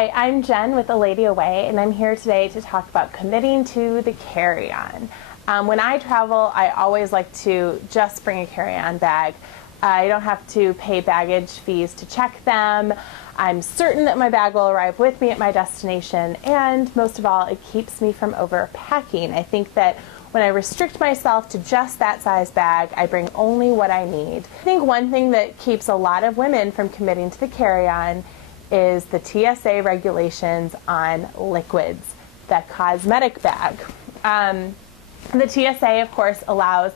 Hi, I'm Jen with A Lady Away, and I'm here today to talk about committing to the carry-on. When I travel, I always like to just bring a carry-on bag. I don't have to pay baggage fees to check them. I'm certain that my bag will arrive with me at my destination, and most of all, it keeps me from overpacking. I think that when I restrict myself to just that size bag, I bring only what I need. I think one thing that keeps a lot of women from committing to the carry-on is the TSA regulations on liquids, that cosmetic bag. The TSA, of course, allows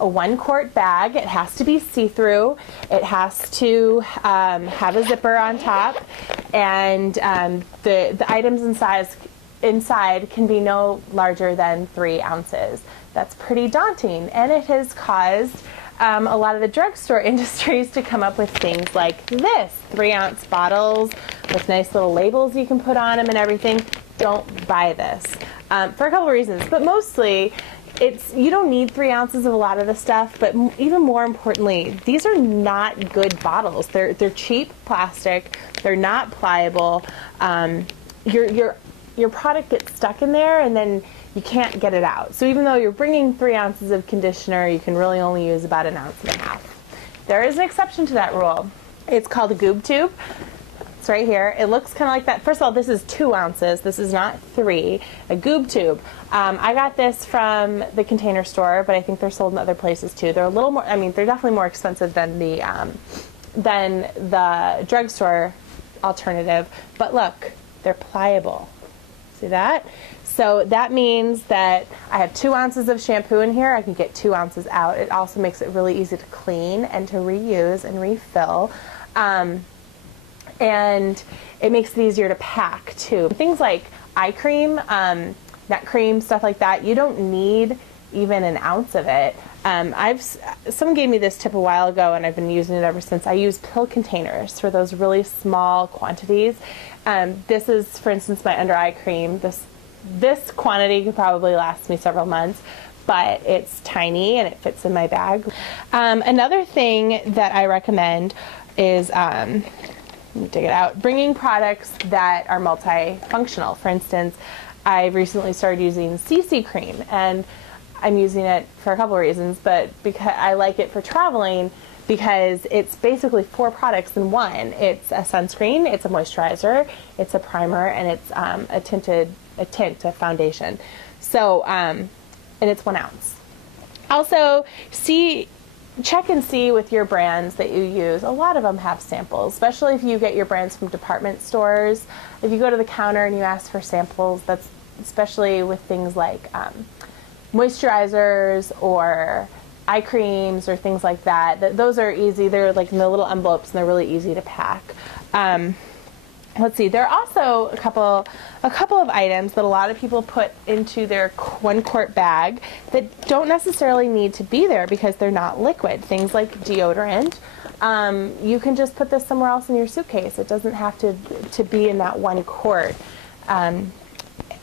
a 1 quart bag. It has to be see-through. It has to have a zipper on top, and the items inside can be no larger than 3 ounces. That's pretty daunting, and it has caused a lot of the drugstore industries to come up with things like this, 3-ounce bottles with nice little labels you can put on them and everything. Don't buy this for a couple of reasons, but mostly you don't need 3 ounces of a lot of the stuff, but even more importantly, these are not good bottles. They're cheap plastic. They're not pliable. Your product gets stuck in there, and then you can't get it out. So even though you're bringing 3 ounces of conditioner, you can really only use about 1.5 ounces. There is an exception to that rule. It's called a goob tube. It's right here. It looks kind of like that. First of all, this is 2 ounces. This is not 3. A goob tube. I got this from the Container Store, but I think they're sold in other places too. They're a little more, they're definitely more expensive than the drugstore alternative. But look, they're pliable. See that? So that means that I have 2 ounces of shampoo in here. I can get 2 ounces out. It also makes it really easy to clean and to reuse and refill. And it makes it easier to pack too. Things like eye cream, neck cream, stuff like that, you don't need even 1 ounce of it. Someone gave me this tip a while ago, and I've been using it ever since. I use pill containers for those really small quantities. This is, for instance, my under eye cream. This quantity could probably last me several months, but it's tiny and it fits in my bag. Another thing that I recommend is, let me dig it out, bringing products that are multifunctional. For instance, I've recently started using CC cream, and I'm using it for a couple of reasons, but because I like it for traveling, because it's basically 4 products in one. It's a sunscreen, it's a moisturizer, it's a primer, and it's a foundation. So, and it's 1 ounce. Also, check and see with your brands that you use. A lot of them have samples, especially if you get your brands from department stores. If you go to the counter and you ask for samples, that's especially with things like moisturizers or eye creams or things like that. Those are easy. They're like in the little envelopes, and they're really easy to pack. Let's see, there are also a couple of items that a lot of people put into their 1 quart bag that don't necessarily need to be there because they're not liquid. Things like deodorant. You can just put this somewhere else in your suitcase. It doesn't have to be in that 1 quart.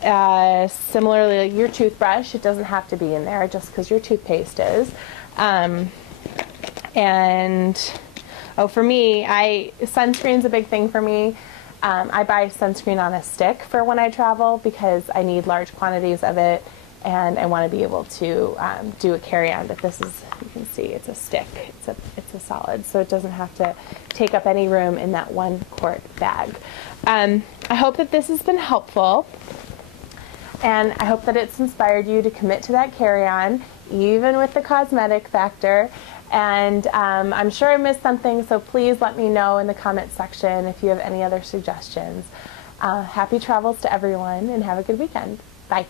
Similarly, like your toothbrush, it doesn't have to be in there just because your toothpaste is. For me, sunscreen's a big thing for me. I buy sunscreen on a stick for when I travel because I need large quantities of it, and I want to be able to do a carry-on. But this is, you can see, it's a stick. It's a solid, so it doesn't have to take up any room in that 1 quart bag. I hope that this has been helpful, and I hope that it's inspired you to commit to that carry-on, even with the cosmetic factor. And I'm sure I missed something, so please let me know in the comments section if you have any other suggestions. Happy travels to everyone, and have a good weekend. Bye.